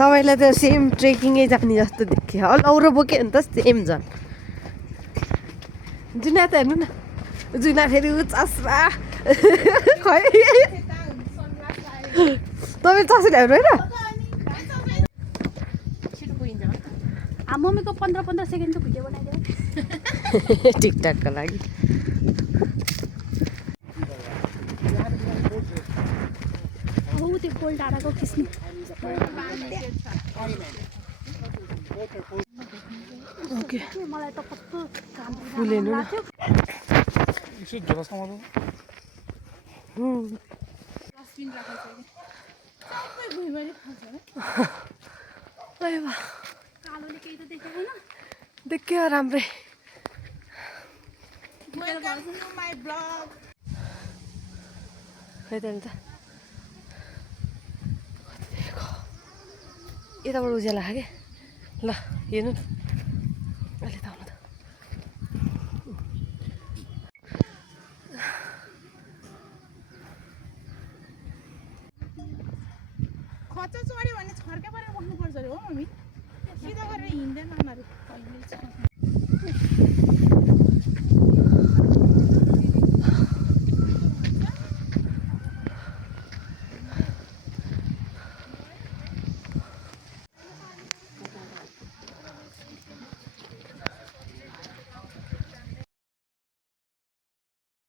तपाईँलाई त सेम ट्रेकिङै जाने जस्तो देखियो लौरो बोक्यो भने त सेम झन् जुना त हेर्नु न जुना फेरि चस्मा खै तपाईँ चस्मा ल्याउनु होइन मम्मीको 15 सेकेन्डको भिडियो बनाइदियो टिकटकको लागि त्यो गोल डाँडाको खिच्ने ओके मलाई त कस्तो काम फुलेनु न कालोले केही त देखेको होइन देखियो राम्रै खै त अन्त यताबाट उज्यालो लाग्यो ल हेर्नु न अहिले त आउनु त खचा चढ्यो भने छर्के परेर बस्नुपर्छ अरे हो मम्मी सिधा गरेर हिँड्दैन उनीहरू